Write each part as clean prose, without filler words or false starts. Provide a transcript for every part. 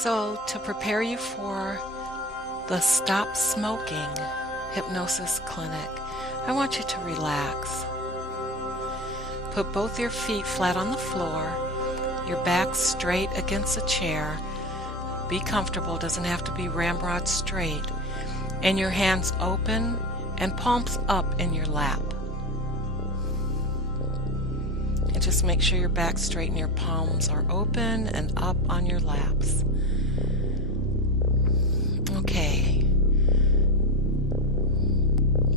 So, to prepare you for the Stop Smoking Hypnosis Clinic, I want you to relax. Put both your feet flat on the floor, your back straight against a chair. Be comfortable, doesn't have to be ramrod straight, and your hands open and palms up in your lap. And just make sure your back's straight and your palms are open and up on your laps. Okay,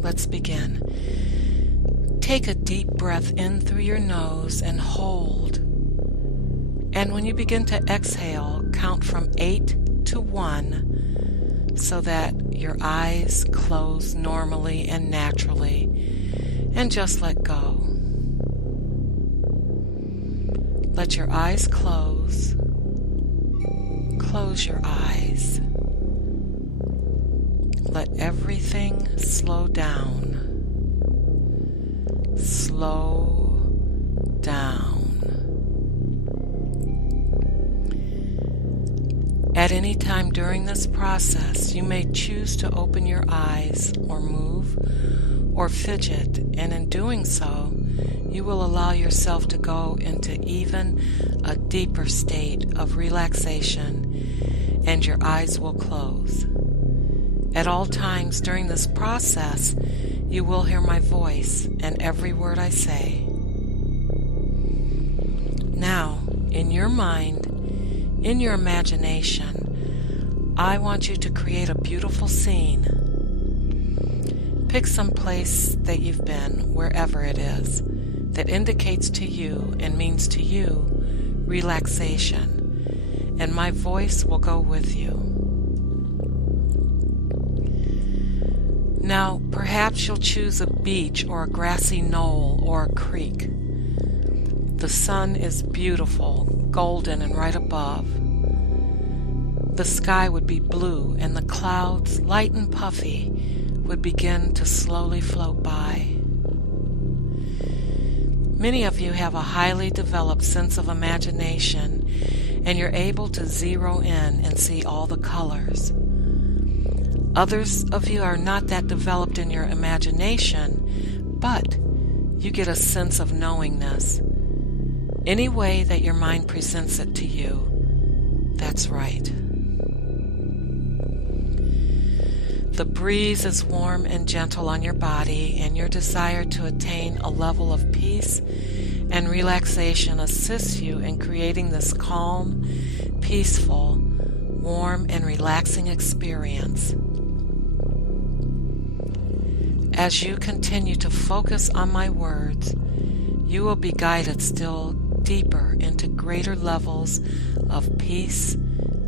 let's begin. Take a deep breath in through your nose and hold. And when you begin to exhale, count from 8 to 1 so that your eyes close normally and naturally, and just let go. Let your eyes close. Close your eyes. Let everything slow down. Slow down. At any time during this process, you may choose to open your eyes or move or fidget, and in doing so, you will allow yourself to go into even a deeper state of relaxation, and your eyes will close. At all times during this process, you will hear my voice and every word I say. Now, in your mind, in your imagination, I want you to create a beautiful scene. Pick some place that you've been, wherever it is, that indicates to you and means to you relaxation, and my voice will go with you. Now, perhaps you'll choose a beach or a grassy knoll or a creek. The sun is beautiful, golden, and right above. The sky would be blue, and the clouds, light and puffy, would begin to slowly float by. Many of you have a highly developed sense of imagination, and you're able to zero in and see all the colors. Others of you are not that developed in your imagination, but you get a sense of knowingness. Any way that your mind presents it to you, that's right. The breeze is warm and gentle on your body, and your desire to attain a level of peace and relaxation assists you in creating this calm, peaceful, warm, and relaxing experience. As you continue to focus on my words, you will be guided still deeper into greater levels of peace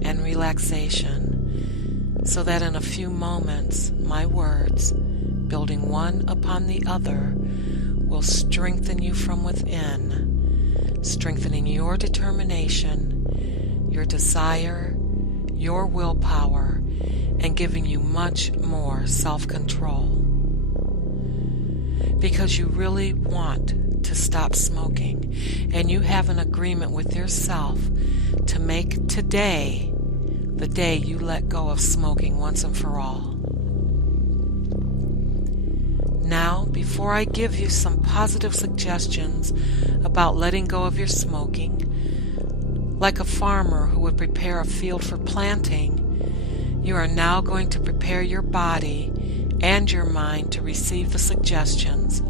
and relaxation, so that in a few moments, my words, building one upon the other, will strengthen you from within, strengthening your determination, your desire, your willpower, and giving you much more self-control. Because you really want to stop smoking, and you have an agreement with yourself to make today the day you let go of smoking once and for all. Now, before I give you some positive suggestions about letting go of your smoking, like a farmer who would prepare a field for planting, you are now going to prepare your body and your mind to receive the suggestions,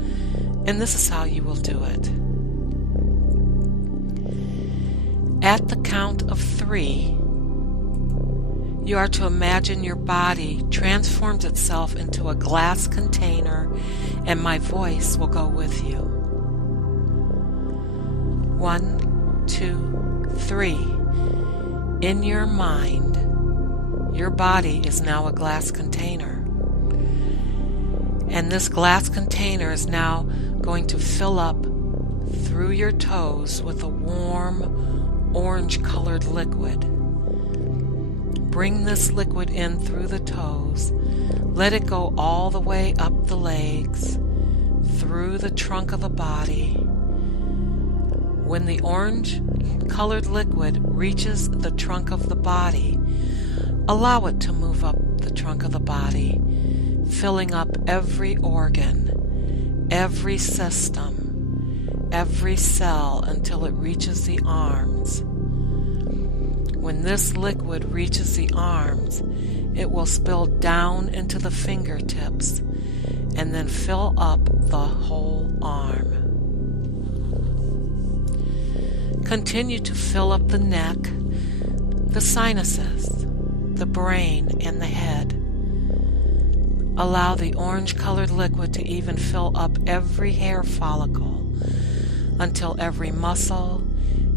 and this is how you will do it. At the count of 3, you are to imagine your body transforms itself into a glass container, and my voice will go with you. 1, 2, 3. In your mind, your body is now a glass container. And this glass container is now going to fill up through your toes with a warm, orange-colored liquid. Bring this liquid in through the toes. Let it go all the way up the legs, through the trunk of the body. When the orange colored liquid reaches the trunk of the body, allow it to move up the trunk of the body, filling up every organ, every system, every cell until it reaches the arms. When this liquid reaches the arms, it will spill down into the fingertips and then fill up the whole arm. Continue to fill up the neck, the sinuses, the brain, and the head. Allow the orange-colored liquid to even fill up every hair follicle until every muscle,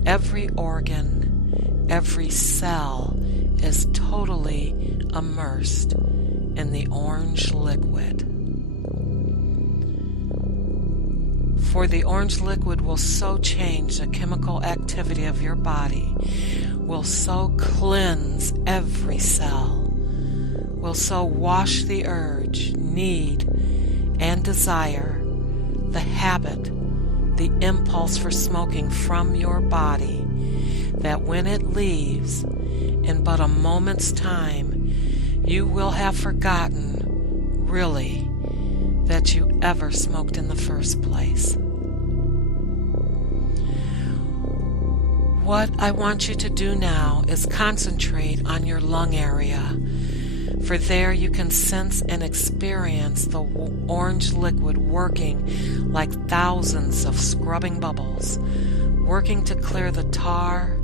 every organ, every cell is totally immersed in the orange liquid. For the orange liquid will so change the chemical activity of your body, will so cleanse every cell, will so wash the urge, need, and desire, the habit, the impulse for smoking from your body, that when it leaves, in but a moment's time, you will have forgotten, really, that you ever smoked in the first place. What I want you to do now is concentrate on your lung area, for there you can sense and experience the orange liquid working like thousands of scrubbing bubbles, working to clear the tar,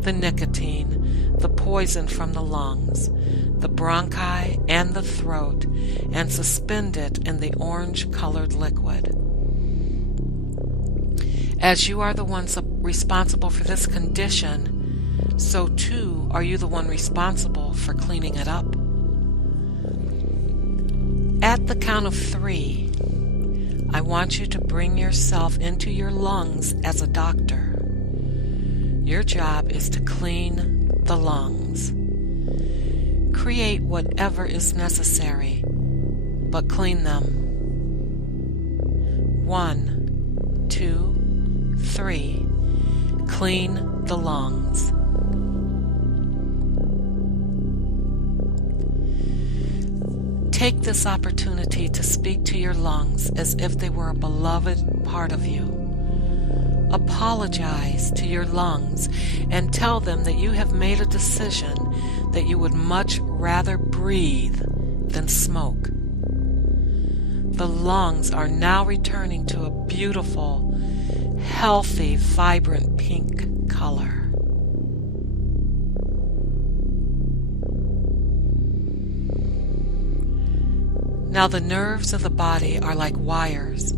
the nicotine, the poison from the lungs, the bronchi, and the throat, and suspend it in the orange-colored liquid. As you are the ones responsible for this condition, so too are you the one responsible for cleaning it up. At the count of 3, I want you to bring yourself into your lungs as a doctor. Your job is to clean the lungs. Create whatever is necessary, but clean them. 1, 2, 3. Clean the lungs. Take this opportunity to speak to your lungs as if they were a beloved part of you. Apologize to your lungs and tell them that you have made a decision that you would much rather breathe than smoke. The lungs are now returning to a beautiful, healthy, vibrant pink color. Now the nerves of the body are like wires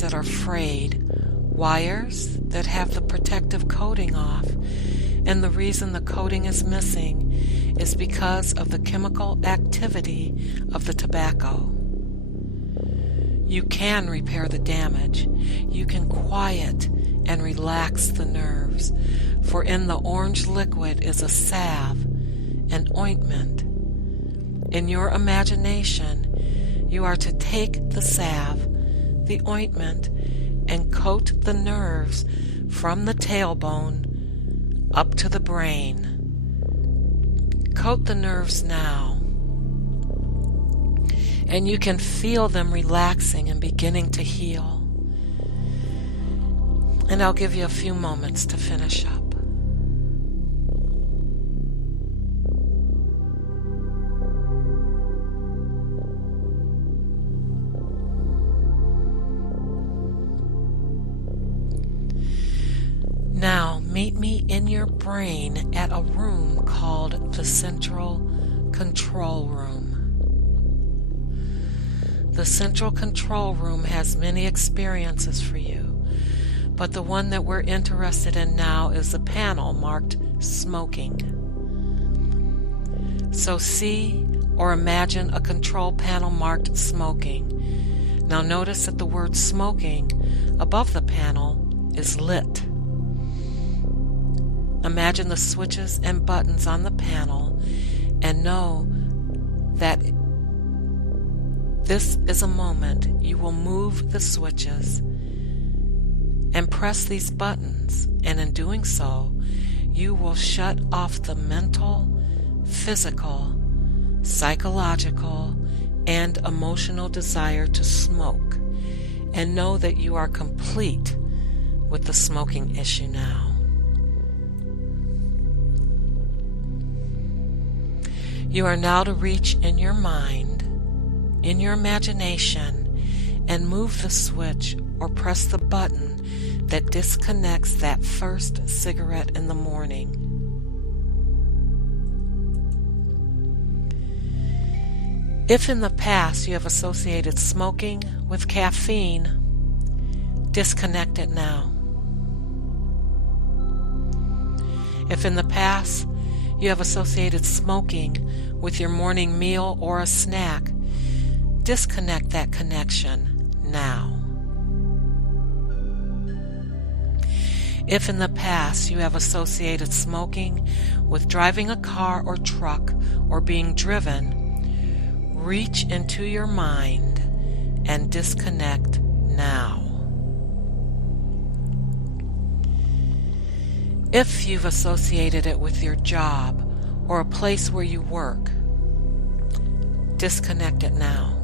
that are frayed, wires that have the protective coating off, and the reason the coating is missing is because of the chemical activity of the tobacco. You can repair the damage. You can quiet and relax the nerves, for in the orange liquid is a salve, an ointment. In your imagination, you are to take the salve, the ointment, and coat the nerves from the tailbone up to the brain. Coat the nerves now, and you can feel them relaxing and beginning to heal. And I'll give you a few moments to finish up. Now, meet me in your brain at a room called the Central Control Room. The Central Control Room has many experiences for you, but the one that we're interested in now is the panel marked smoking. So see or imagine a control panel marked smoking. Now notice that the word smoking above the panel is lit. Imagine the switches and buttons on the panel and know that this is a moment you will move the switches and press these buttons, and and in doing so, you will shut off the mental, physical, psychological, and emotional desire to smoke, and know that you are complete with the smoking issue now. You are now to reach in your mind, in your imagination, and move the switch or press the button that disconnects that first cigarette in the morning. If in the past you have associated smoking with caffeine, disconnect it now. If in the past you have associated smoking with your morning meal or a snack, disconnect that connection now. If in the past you have associated smoking with driving a car or truck or being driven, reach into your mind and disconnect now. If you've associated it with your job or a place where you work, disconnect it now.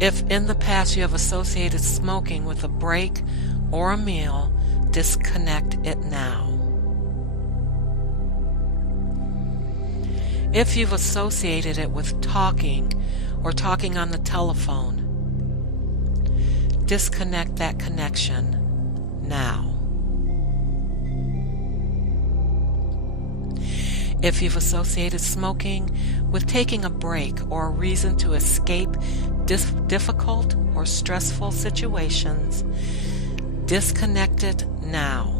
If in the past you have associated smoking with a break or a meal, disconnect it now. If you've associated it with talking or talking on the telephone, disconnect that connection now. If you've associated smoking with taking a break or a reason to escape difficult or stressful situations, disconnect it now.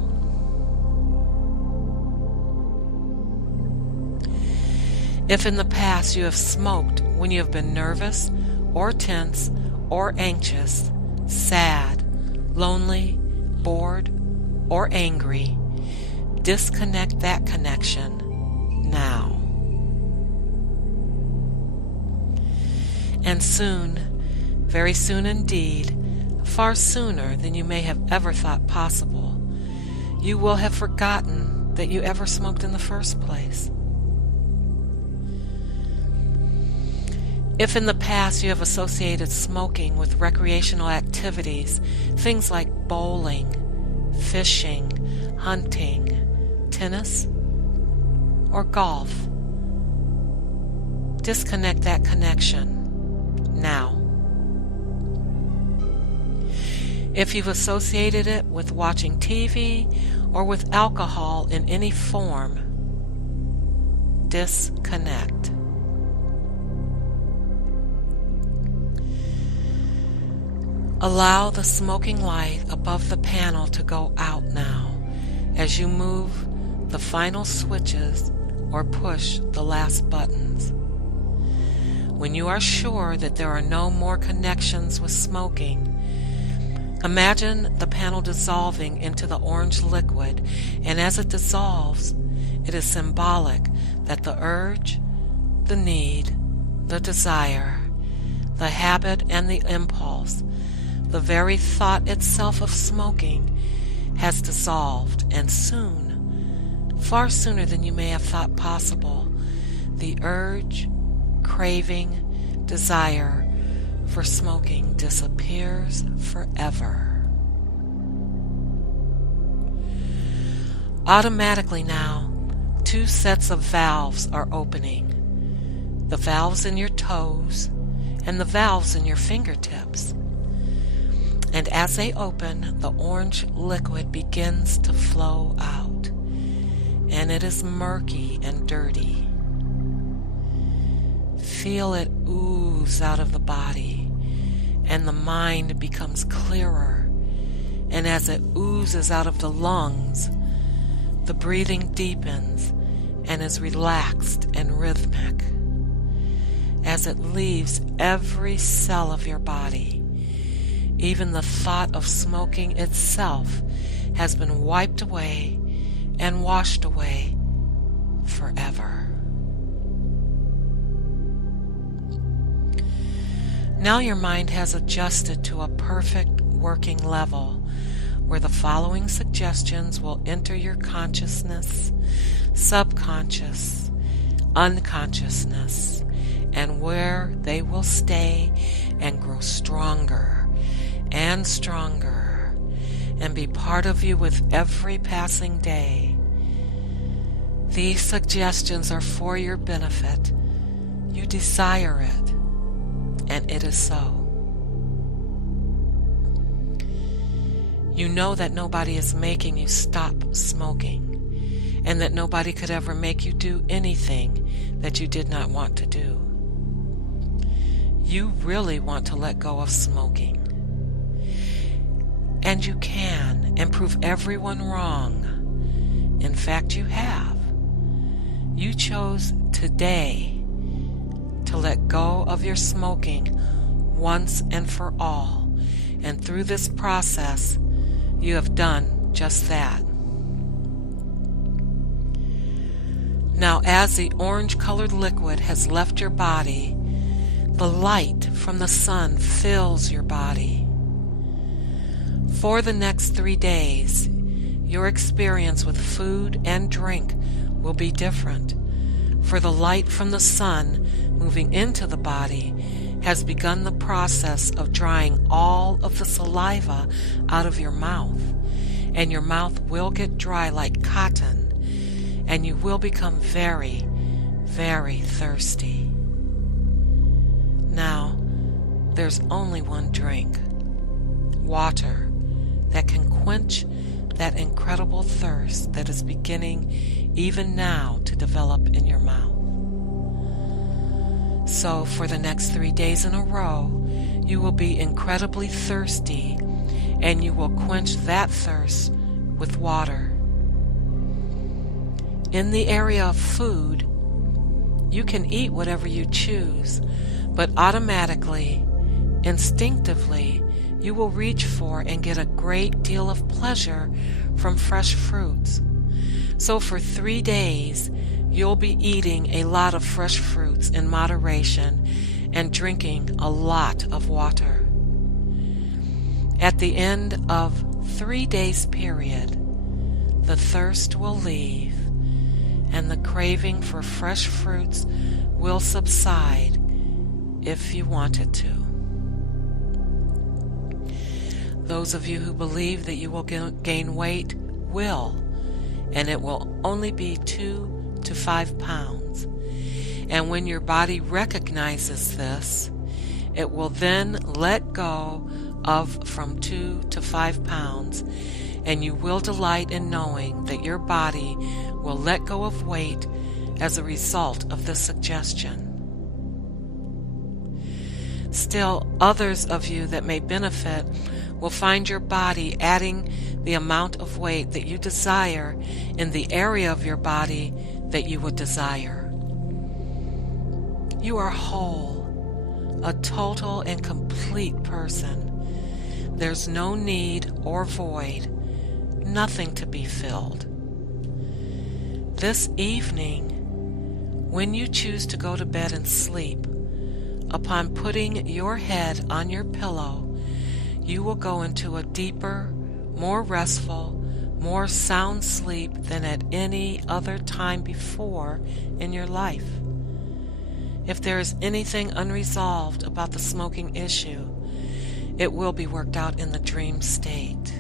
If in the past you have smoked when you have been nervous or tense or anxious, sad, lonely, bored, or angry, disconnect that connection now. And soon, very soon indeed, far sooner than you may have ever thought possible, you will have forgotten that you ever smoked in the first place. If in the past you have associated smoking with recreational activities, things like bowling, fishing, hunting, tennis, or golf, disconnect that connection now. If you've associated it with watching TV or with alcohol in any form, disconnect. Allow the smoking light above the panel to go out now as you move the final switches or push the last buttons. When you are sure that there are no more connections with smoking, imagine the panel dissolving into the orange liquid, and as it dissolves, it is symbolic that the urge, the need, the desire, the habit, and the impulse, the very thought itself of smoking, has dissolved, and soon, far sooner than you may have thought possible, the urge, craving, desire for smoking disappears forever. Automatically now, two sets of valves are opening. The valves in your toes and the valves in your fingertips. And as they open, the orange liquid begins to flow out, and it is murky and dirty. Feel it ooze out of the body, and the mind becomes clearer, and as it oozes out of the lungs, the breathing deepens and is relaxed and rhythmic. As it leaves every cell of your body, even the thought of smoking itself has been wiped away and washed away forever. Now your mind has adjusted to a perfect working level where the following suggestions will enter your consciousness, subconscious, unconsciousness, and where they will stay and grow stronger and stronger and be part of you with every passing day. These suggestions are for your benefit. You desire it, and it is so. You know that nobody is making you stop smoking, and that nobody could ever make you do anything that you did not want to do. You really want to let go of smoking. And you can, and prove everyone wrong. In fact, you have. You chose today to let go of your smoking once and for all. And through this process, you have done just that. Now, as the orange-colored liquid has left your body, the light from the sun fills your body. For the next 3 days, your experience with food and drink will be different, for the light from the sun moving into the body has begun the process of drying all of the saliva out of your mouth, and your mouth will get dry like cotton, and you will become very, very thirsty. Now, there's only one drink, water, that can quench that incredible thirst that is beginning even now to develop in your mouth. So for the next 3 days in a row, you will be incredibly thirsty, and you will quench that thirst with water. In the area of food, you can eat whatever you choose, but automatically, instinctively, you will reach for and get a great deal of pleasure from fresh fruits. So for 3 days, you'll be eating a lot of fresh fruits in moderation and drinking a lot of water. At the end of 3 days period, the thirst will leave and the craving for fresh fruits will subside if you want it to. Those of you who believe that you will gain weight will, and it will only be 2 to 5 pounds. And when your body recognizes this, it will then let go of from 2 to 5 pounds, and you will delight in knowing that your body will let go of weight as a result of this suggestion. Still, others of you that may benefit will find your body adding the amount of weight that you desire in the area of your body that you would desire. You are whole, a total and complete person. There's no need or void, nothing to be filled. This evening, when you choose to go to bed and sleep, upon putting your head on your pillow, you will go into a deeper, more restful, more sound sleep than at any other time before in your life. If there is anything unresolved about the smoking issue, it will be worked out in the dream state.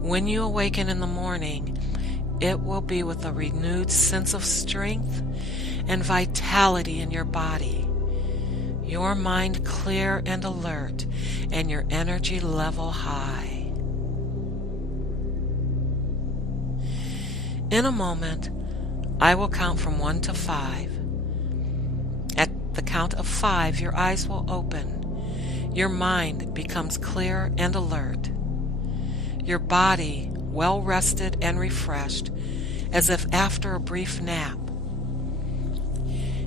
When you awaken in the morning, it will be with a renewed sense of strength and vitality in your body, your mind clear and alert, and your energy level high. In a moment, I will count from 1 to 5. At the count of 5, your eyes will open. Your mind becomes clear and alert. Your body well rested and refreshed, as if after a brief nap.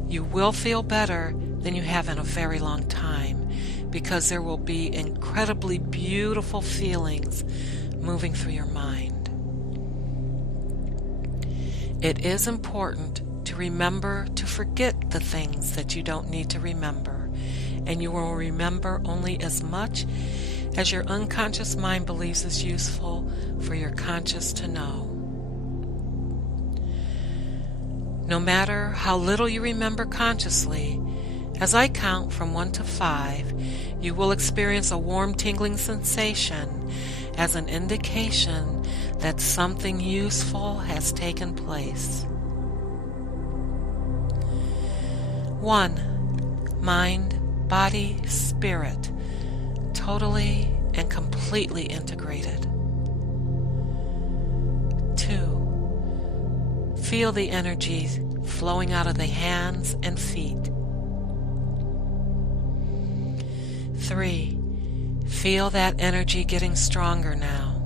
You will feel better than you have in a very long time, because there will be incredibly beautiful feelings moving through your mind. It is important to remember to forget the things that you don't need to remember, and you will remember only as much as your unconscious mind believes is useful for your conscious to know. No matter how little you remember consciously, as I count from 1 to 5, you will experience a warm tingling sensation as an indication that something useful has taken place. 1. Mind, body, spirit, totally and completely integrated. 2. Feel the energy flowing out of the hands and feet. 3. Feel that energy getting stronger now.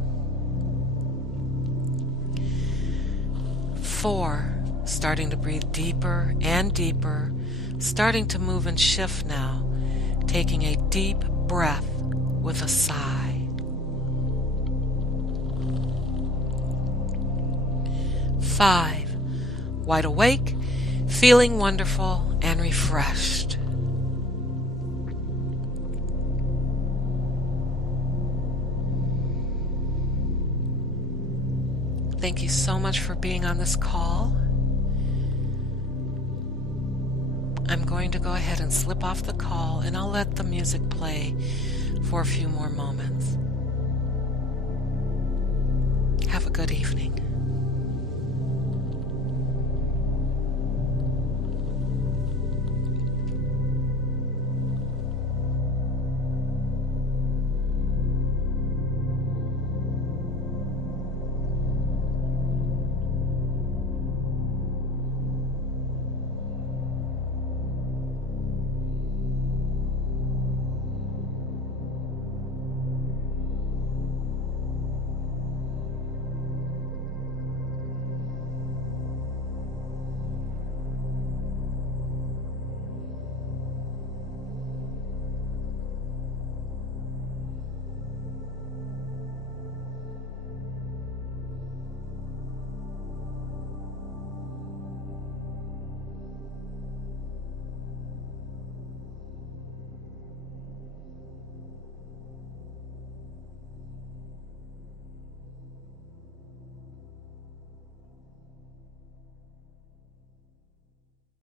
4. Starting to breathe deeper and deeper, starting to move and shift now, taking a deep breath with a sigh. 5. Wide awake, feeling wonderful and refreshed. Thank you so much for being on this call. I'm going to go ahead and slip off the call, and I'll let the music play for a few more moments. Have a good evening.